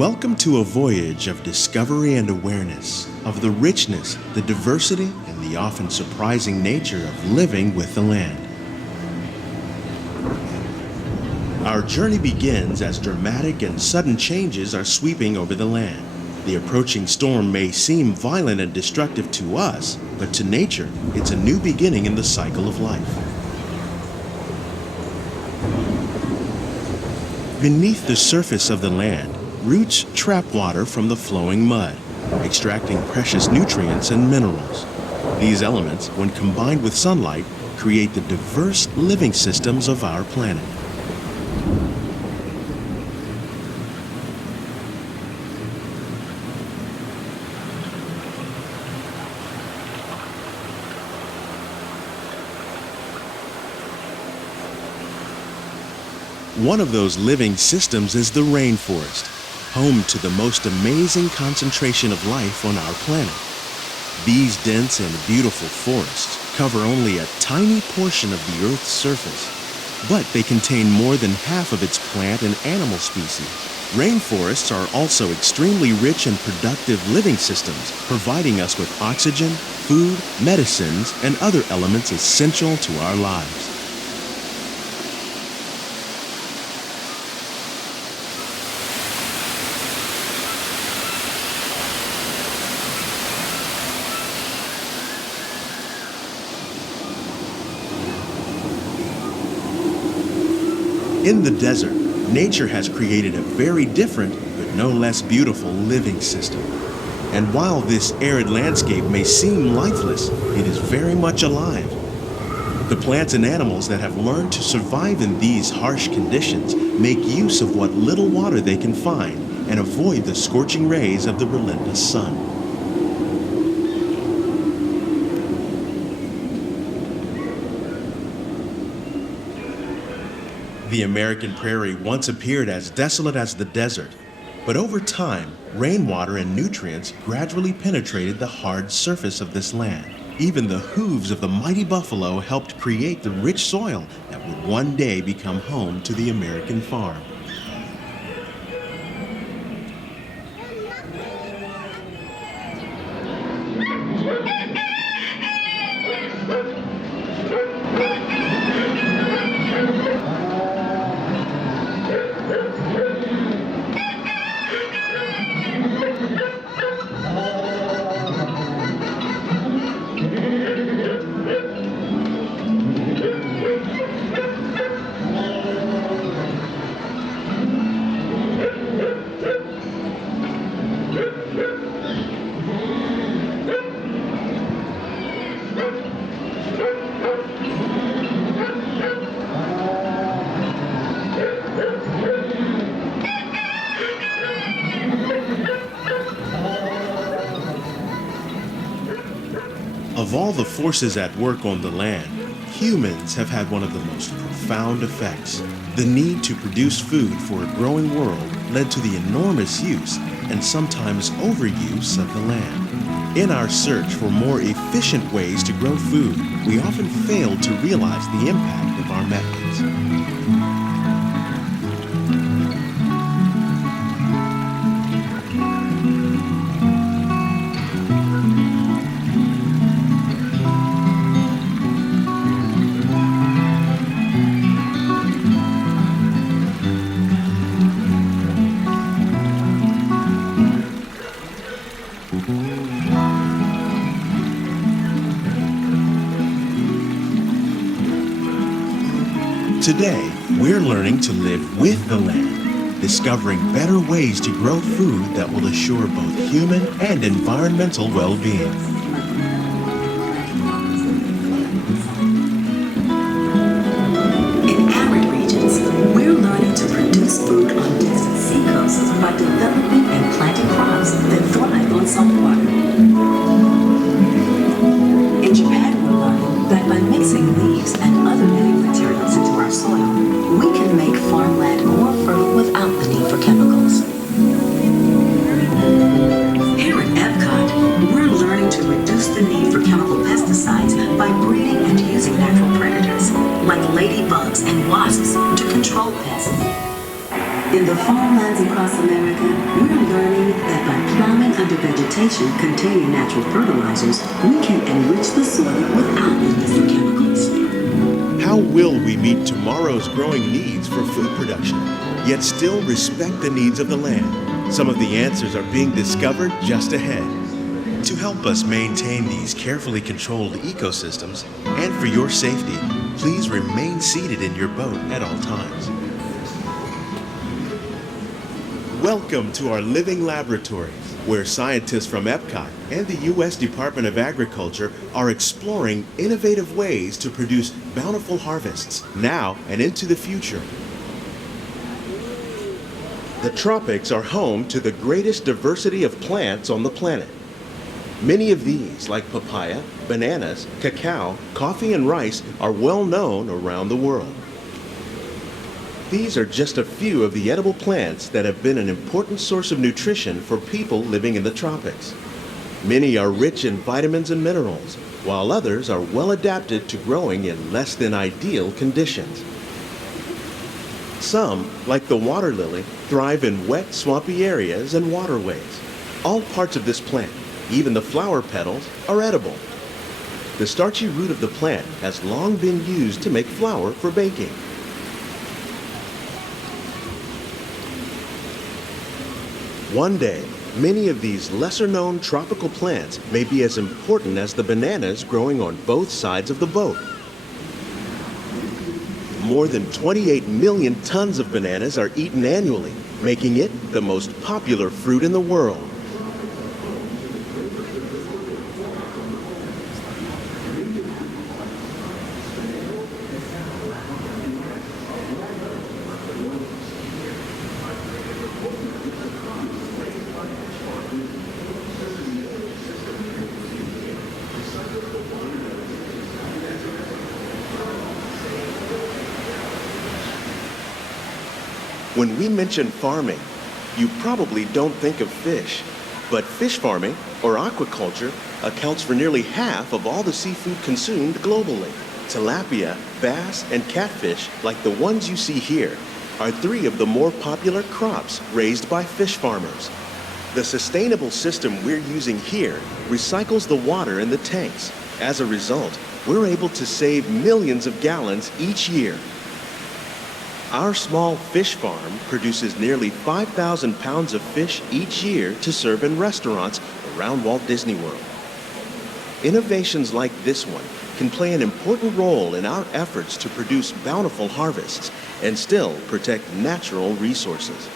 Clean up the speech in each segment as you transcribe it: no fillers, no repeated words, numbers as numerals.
Welcome to a voyage of discovery and awareness of the richness, the diversity, and the often surprising nature of living with the land. Our journey begins as dramatic and sudden changes are sweeping over the land. The approaching storm may seem violent and destructive to us, but to nature, it's a new beginning in the cycle of life. Beneath the surface of the land, roots trap water from the flowing mud, extracting precious nutrients and minerals. These elements, when combined with sunlight, create the diverse living systems of our planet. One of those living systems is the rainforest, home to the most amazing concentration of life on our planet. These dense and beautiful forests cover only a tiny portion of the Earth's surface, but they contain more than half of its plant and animal species. Rainforests are also extremely rich and productive living systems, providing us with oxygen, food, medicines, and other elements essential to our lives. In the desert, nature has created a very different, but no less beautiful living system. And while this arid landscape may seem lifeless, it is very much alive. The plants and animals that have learned to survive in these harsh conditions make use of what little water they can find and avoid the scorching rays of the relentless sun. The American prairie once appeared as desolate as the desert, but over time, rainwater and nutrients gradually penetrated the hard surface of this land. Even the hooves of the mighty buffalo helped create the rich soil that would one day become home to the American farm. Of all the forces at work on the land, humans have had one of the most profound effects. The need to produce food for a growing world led to the enormous use and sometimes overuse of the land. In our search for more efficient ways to grow food, we often fail to realize the impact of our methods. Today, we're learning to live with the land, discovering better ways to grow food that will assure both human and environmental well-being. In arid regions, we're learning to produce food on distant seacoasts by developing and planting crops that thrive on salt water. In Japan, we're learning that by mixing leaves and other living materials into our soil, we can make farmland more fertile without the need for chemicals. Here at Epcot, we're learning to reduce the need for chemical pesticides by breeding and using natural predators, like ladybugs and wasps, to control pests. In the farmlands across America, we're learning that by plowing under vegetation containing natural fertilizers, we can enrich the soil without the use of chemicals. How will we meet tomorrow's growing needs for food production, yet still respect the needs of the land? Some of the answers are being discovered just ahead. To help us maintain these carefully controlled ecosystems, and for your safety, please remain seated in your boat at all times. Welcome to our living laboratories, where scientists from Epcot and the U.S. Department of Agriculture are exploring innovative ways to produce bountiful harvests now and into the future. The tropics are home to the greatest diversity of plants on the planet. Many of these, like papaya, bananas, cacao, coffee, and rice, are well known around the world. These are just a few of the edible plants that have been an important source of nutrition for people living in the tropics. Many are rich in vitamins and minerals, while others are well adapted to growing in less than ideal conditions. Some, like the water lily, thrive in wet, swampy areas and waterways. All parts of this plant, even the flower petals, are edible. The starchy root of the plant has long been used to make flour for baking. One day, many of these lesser-known tropical plants may be as important as the bananas growing on both sides of the boat. More than 28 million tons of bananas are eaten annually, making it the most popular fruit in the world. When we mention farming, you probably don't think of fish. But fish farming, or aquaculture, accounts for nearly half of all the seafood consumed globally. Tilapia, bass, and catfish, like the ones you see here, are three of the more popular crops raised by fish farmers. The sustainable system we're using here recycles the water in the tanks. As a result, we're able to save millions of gallons each year. Our small fish farm produces nearly 5,000 pounds of fish each year to serve in restaurants around Walt Disney World. Innovations like this one can play an important role in our efforts to produce bountiful harvests and still protect natural resources.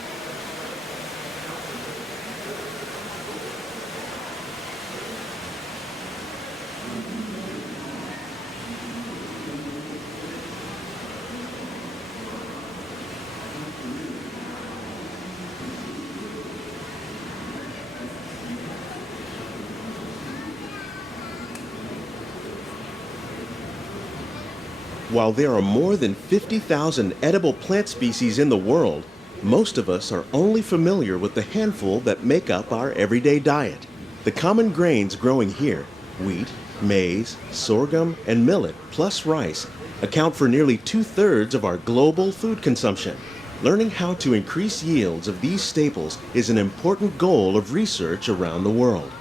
While there are more than 50,000 edible plant species in the world, most of us are only familiar with the handful that make up our everyday diet. The common grains growing here, wheat, maize, sorghum, and millet, plus rice, account for nearly 2/3 of our global food consumption. Learning how to increase yields of these staples is an important goal of research around the world.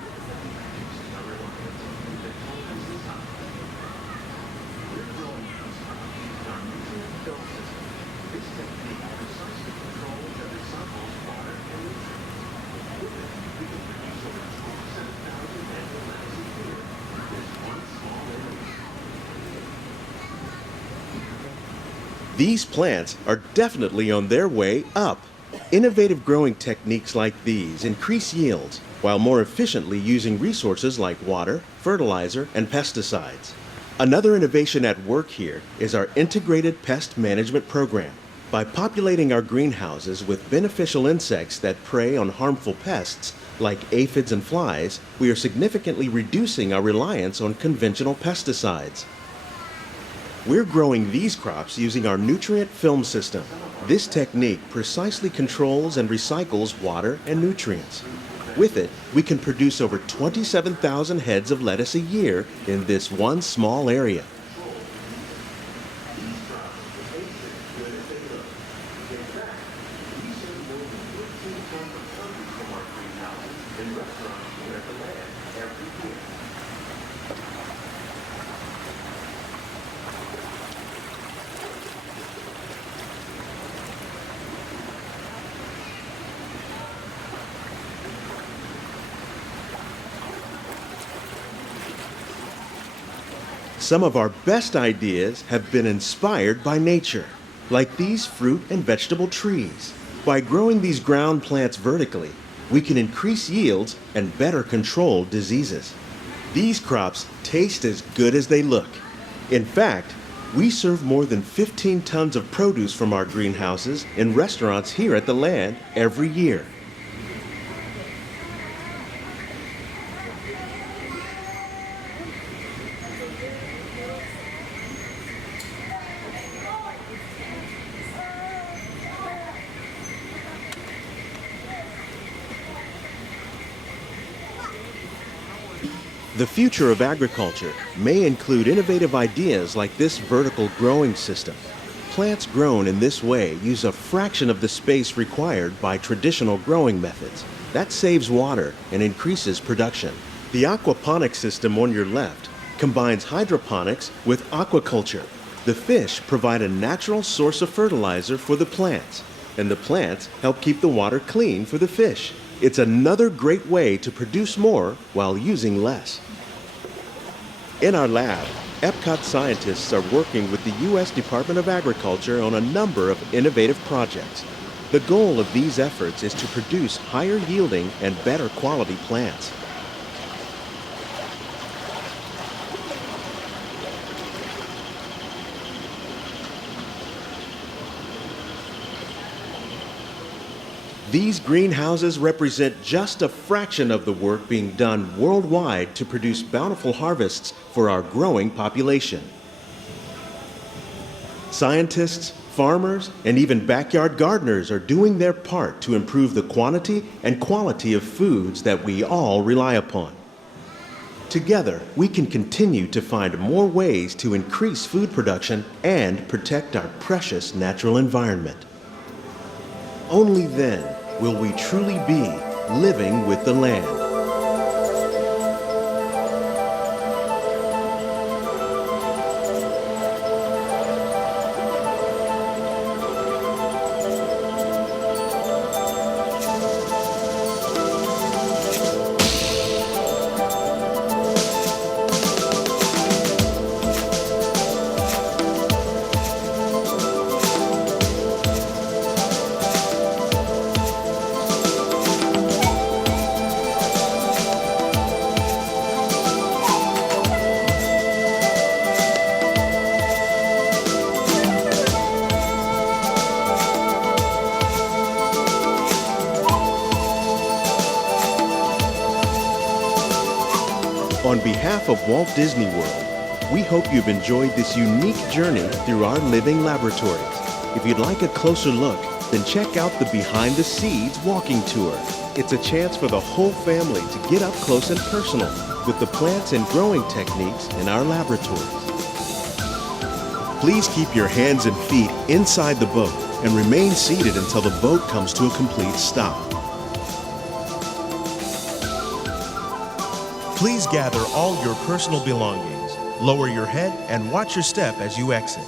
These plants are definitely on their way up. Innovative growing techniques like these increase yields while more efficiently using resources like water, fertilizer, and pesticides. Another innovation at work here is our integrated pest management program. By populating our greenhouses with beneficial insects that prey on harmful pests like aphids and flies, we are significantly reducing our reliance on conventional pesticides. We're growing these crops using our nutrient film system. This technique precisely controls and recycles water and nutrients. With it, we can produce over 27,000 heads of lettuce a year in this one small area. Some of our best ideas have been inspired by nature, like these fruit and vegetable trees. By growing these ground plants vertically, we can increase yields and better control diseases. These crops taste as good as they look. In fact, we serve more than 15 tons of produce from our greenhouses in restaurants here at the land every year. The future of agriculture may include innovative ideas like this vertical growing system. Plants grown in this way use a fraction of the space required by traditional growing methods. That saves water and increases production. The aquaponics system on your left combines hydroponics with aquaculture. The fish provide a natural source of fertilizer for the plants, and the plants help keep the water clean for the fish. It's another great way to produce more while using less. In our lab, Epcot scientists are working with the U.S. Department of Agriculture on a number of innovative projects. The goal of these efforts is to produce higher yielding and better quality plants. These greenhouses represent just a fraction of the work being done worldwide to produce bountiful harvests for our growing population. Scientists, farmers, and even backyard gardeners are doing their part to improve the quantity and quality of foods that we all rely upon. Together, we can continue to find more ways to increase food production and protect our precious natural environment. Only then will we truly be living with the land. On behalf of Walt Disney World, we hope you've enjoyed this unique journey through our living laboratories. If you'd like a closer look, then check out the Behind the Seeds walking tour. It's a chance for the whole family to get up close and personal with the plants and growing techniques in our laboratories. Please keep your hands and feet inside the boat and remain seated until the boat comes to a complete stop. Please gather all your personal belongings, lower your head, and watch your step as you exit.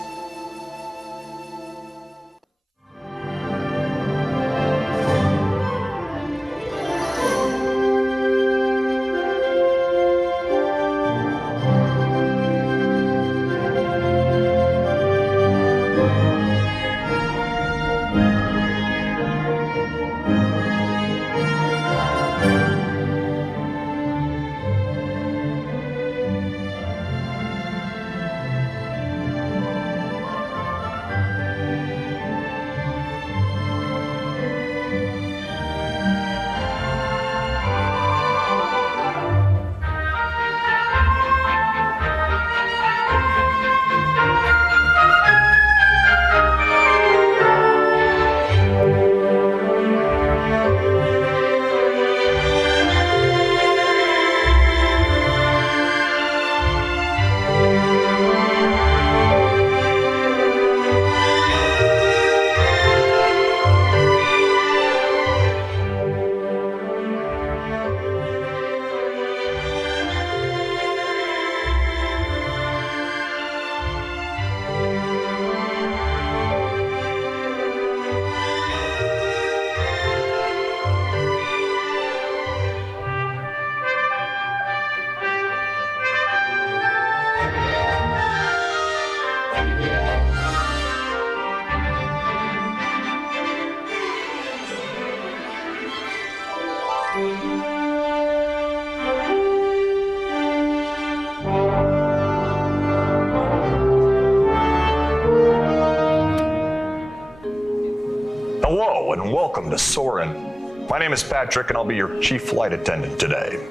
welcome to Soarin. My name is Patrick and I'll be your chief flight attendant today.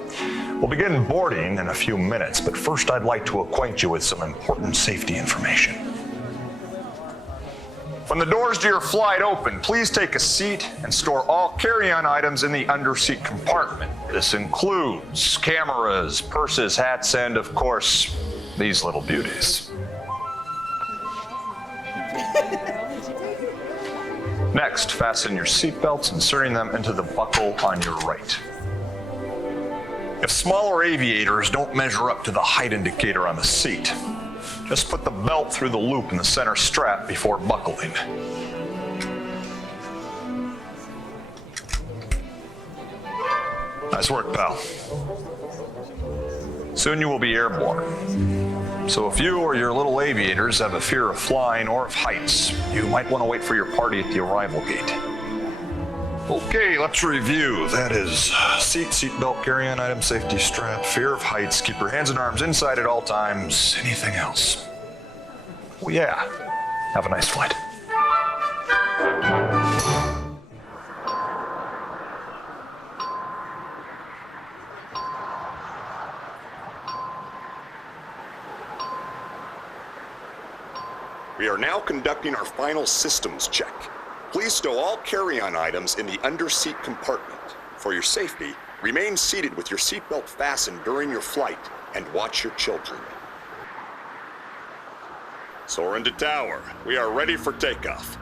We'll begin boarding in a few minutes, but first I'd like to acquaint you with some important safety information. When the doors to your flight open, please take a seat and store all carry-on items in the underseat compartment. This includes cameras, purses, hats, and of course, these little beauties. Next, fasten your seatbelts, inserting them into the buckle on your right. If smaller aviators don't measure up to the height indicator on the seat, just put the belt through the loop in the center strap before buckling. Nice work, pal. Soon you will be airborne. So if you or your little aviators have a fear of flying or of heights, you might want to wait for your party at the arrival gate. Okay, let's review. That is seatbelt, carry-on item, safety strap, fear of heights, keep your hands and arms inside at all times. Anything else? Oh yeah, have a nice flight. We are now conducting our final systems check. Please stow all carry-on items in the underseat compartment. For your safety, remain seated with your seatbelt fastened during your flight and watch your children. Soarin to tower. We are ready for takeoff.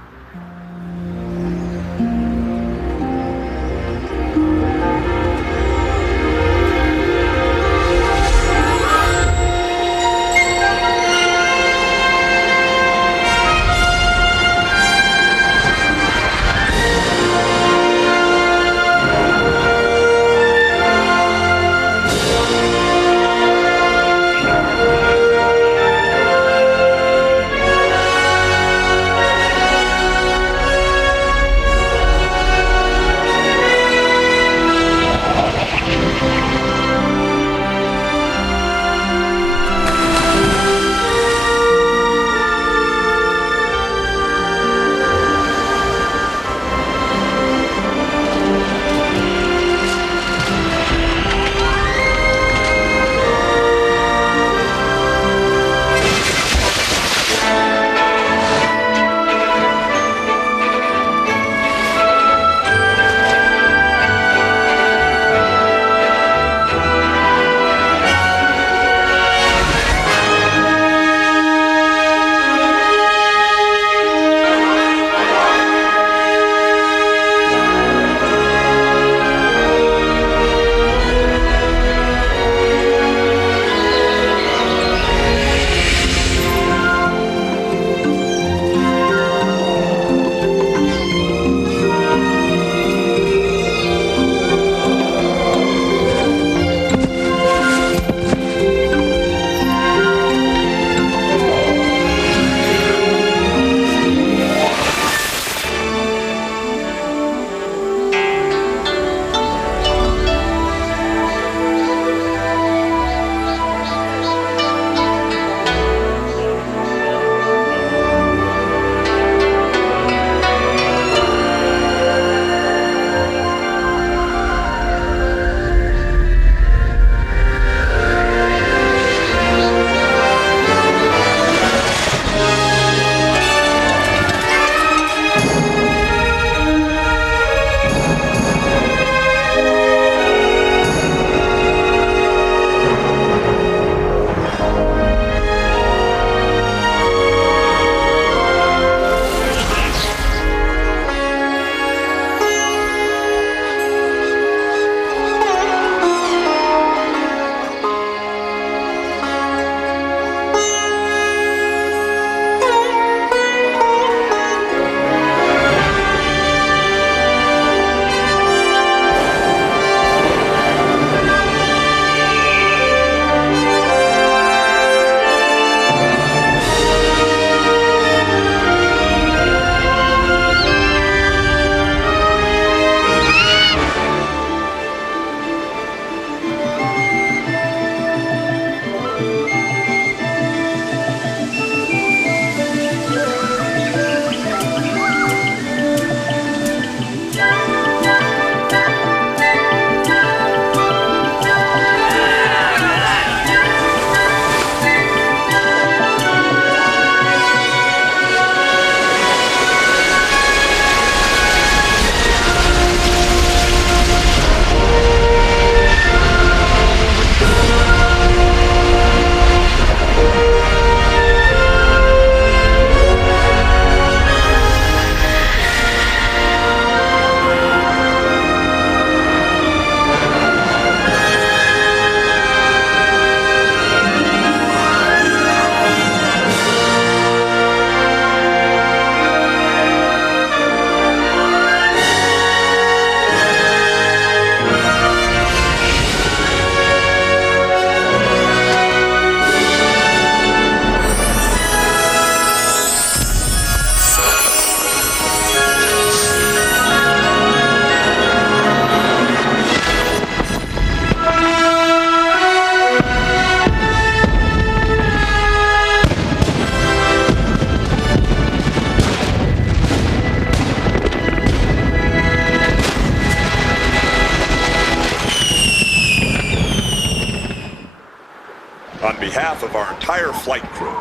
On behalf of our entire flight crew,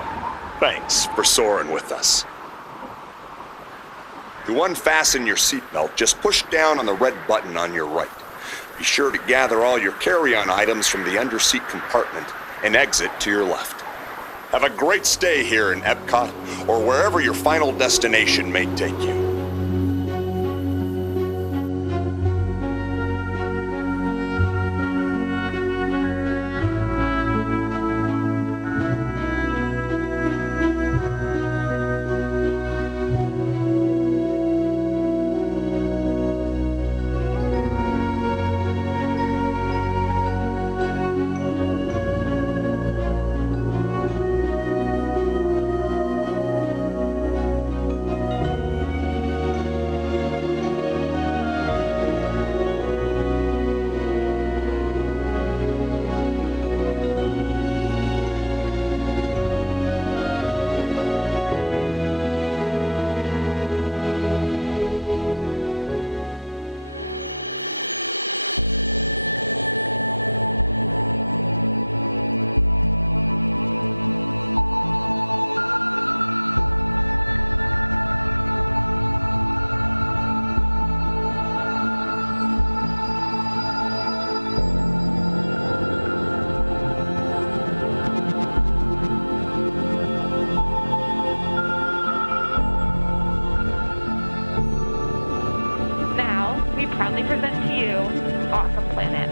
thanks for soaring with us. To unfasten your seatbelt, just push down on the red button on your right. Be sure to gather all your carry-on items from the underseat compartment and exit to your left. Have a great stay here in Epcot or wherever your final destination may take you. We proudly present to you Awesome Planet.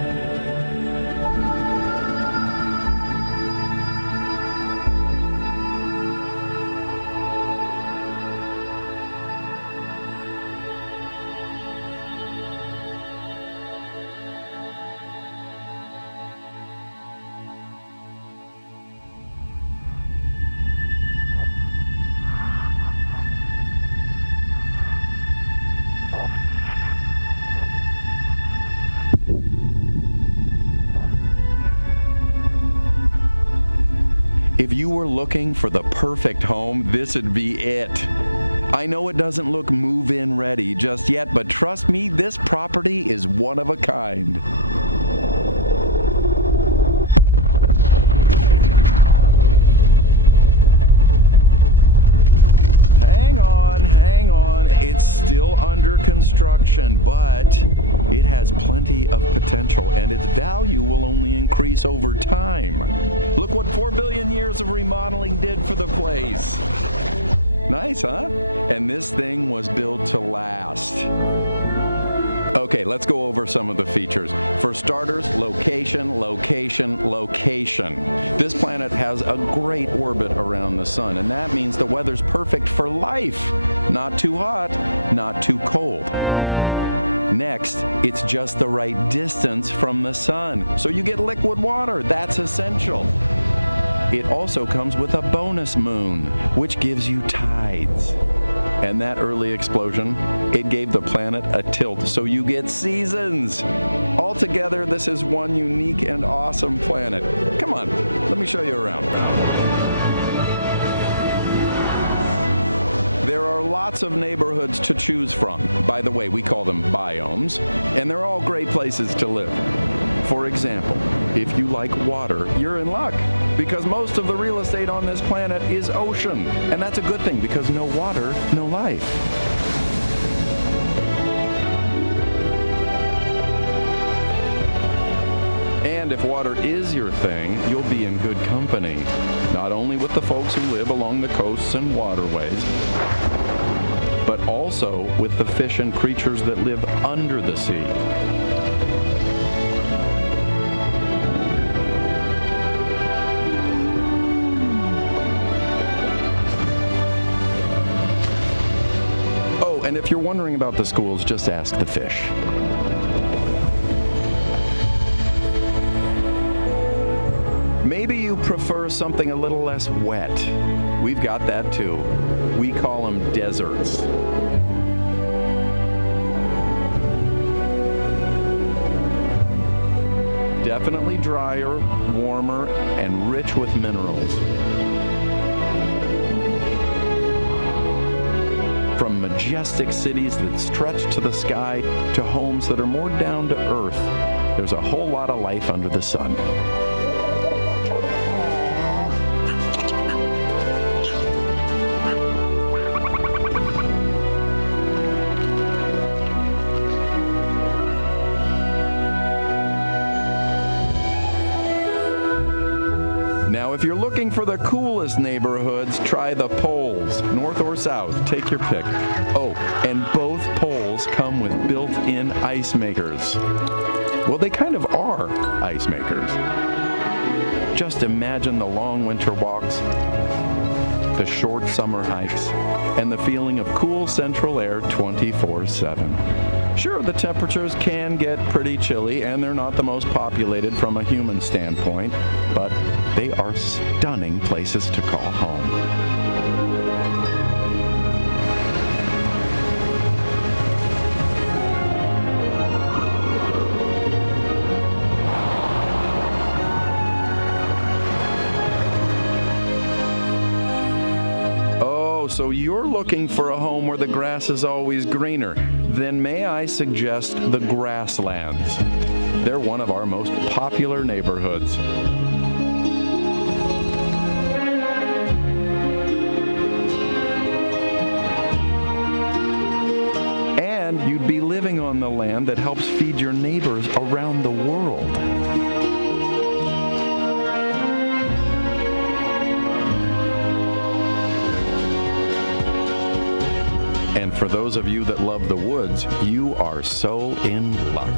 If you were looking for the perfect home, this would be it. I know it doesn't look move-in ready just yet, but trust me, this property is one of a kind. Hang on. It's still under construction, but it has plenty of potential, and its value will only increase over time. Look what 4 billion years of remodeling did for the place. Nice, huh? And this thing was built to last. Okay, let's go over some of the features. For starters, location. This planet has a great orbit around the sun, and that means the weather's perfect for life. Not too hot, not too cold. Next, it's just the right distance from the sun, so you get liquid water. That's essential. It also comes with a bonus moon, which gives you tides. And that early explosion, it gave the planet a tilt, so you get seasons. Altogether, this is one unique and awesome planet. Come on, let me show you around. There are lots of neighborhoods to choose from. By the way, we call them biomes, and they're all great places to live. For example, if you like water, you're in luck, because most of the real estate on this planet is ocean, and that's a good thing, because no water, no life. And if water is your thing, you'll be in good company, not only with the folks who live along the coasts and waterways, but also with the fish and creatures that live under the sea. Oh, and if you're wondering about the schools, just ask the fish. Maybe you prefer something a little less wet. We've got that too. We call them deserts. Definitely drier, warmer, and rich with minerals. From majestic cities that stretch to the sky to homes that are more down to earth, there's a whole lot of life under the sun. Now, if you're looking for the coolest neighborhoods, try the poles, north or south. Take your pick. Oh, and both poles come with built-in ice makers. Well, they kind of are ice makers. Just imagine the long winter walks, the short summer hikes, and the feeling of cool central air 24/7. Sure, the temperatures can get pretty chilly, and they're not the most populated from a human standpoint, but they are stunning places to call home. So you're looking for a home where the grass is always greener. Then may I suggest the Grasslands. They're one of our most popular neighborhoods. And you'd be living on the land that helps feed your neighbors around the world. And for those of you that love the woods, you are so in luck.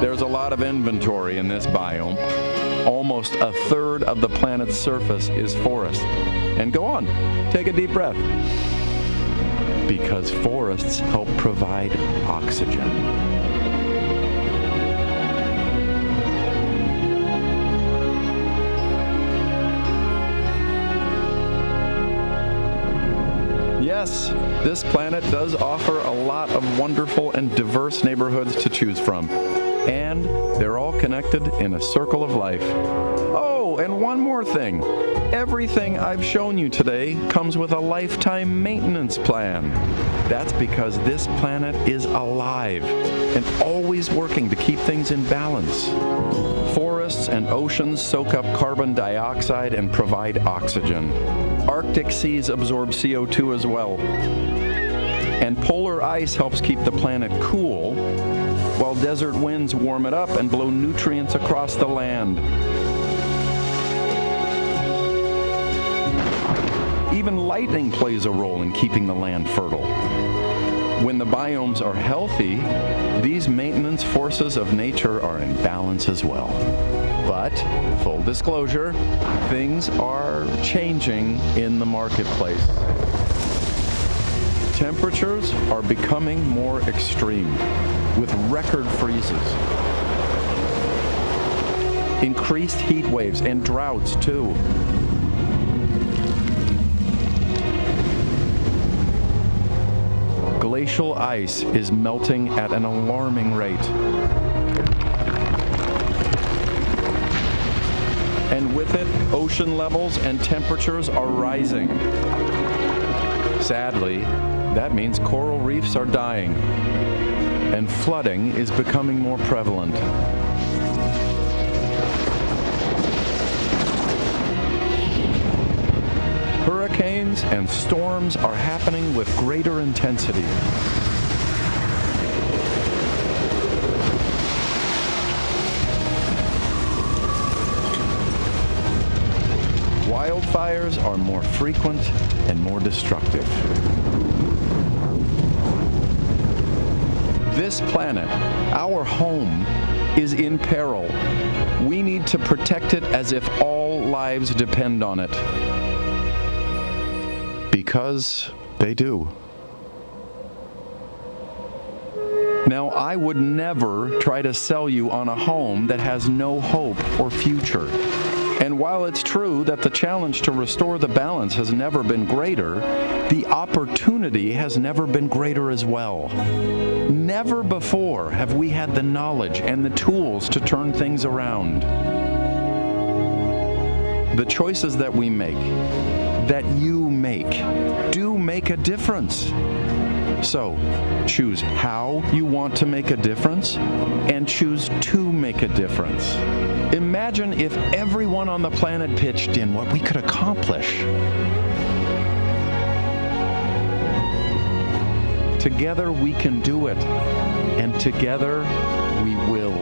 There's a lot of inventory in this biome. Almost a third of the planet's surface is forest. And go on, take a deep breath. Because forests help provide oxygen. Yes, this planet does offer a lot of wonderful and diverse neighborhoods to choose from. And they're all connected in a circle of life. Oh, and one more thing. Everything I've shown you today comes with a lifetime maintenance plan. That's because this planet is alive and always working to keep things in balance. Forests and oceans soak up carbon dioxide and provide oxygen. Arctic seas absorb CO2 as well. And polar ice helps keep the planet cool, while desert winds warm it up and blow nutrients across the land. Even lightning plays a role in keeping the land fertile. When the biomes are healthy, these maintenance forces of nature are in balance as well. But, full disclosure, things are changing in the marketplace. Temperatures are becoming more extreme, with record freezes, increased heat waves, and droughts too. Glacial ice is melting at an alarming rate. And with it, ocean levels and temperatures are rising. Sadly, that means coral reefs are dying, and flooding is becoming more prevalent. Hurricanes and storms are happening with greater intensity. Wildfires are more frequent and more destructive. This planet, our home, is in peril. We need to protect it as if all lives depend on it. Because they do. Now, I would never try to sell you on a home that has no hope or future. And while it's true that the challenge to restore the balance has never been greater, the opportunity has never been greater as well. Never before have we had the knowledge and the tools to turn things around. The choices that we make, that you make, do make a difference. So, choose how you want to make a difference and choose to make a difference. Imagine if everyone on the planet pitched in what we could accomplish. Together we can do it, and together we will.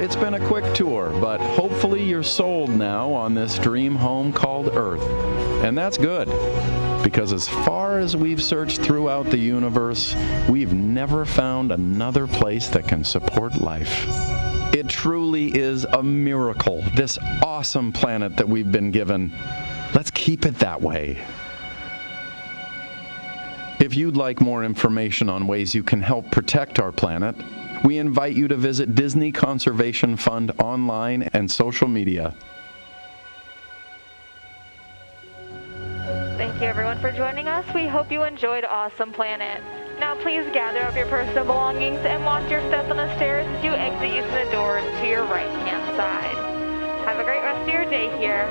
It's been a quick tour, but hopefully you're sold now on this dream home called Earth. And that's good, because as far as we've searched throughout the universe, we've never found another place that can support life. It truly is a miracle, this awesome planet that we've been given. Let's keep it that way. If you'd like more information on ways you can help protect our planet, we invite you to visit Disney Conservation Fund online and social media. Thank you everyone for joining us. We hope you enjoyed Awesome Planet. Now please gather up your personal belongings and watch your steps on the stairs as you exit using the doors to your right-hand side. Have a great rest of your day here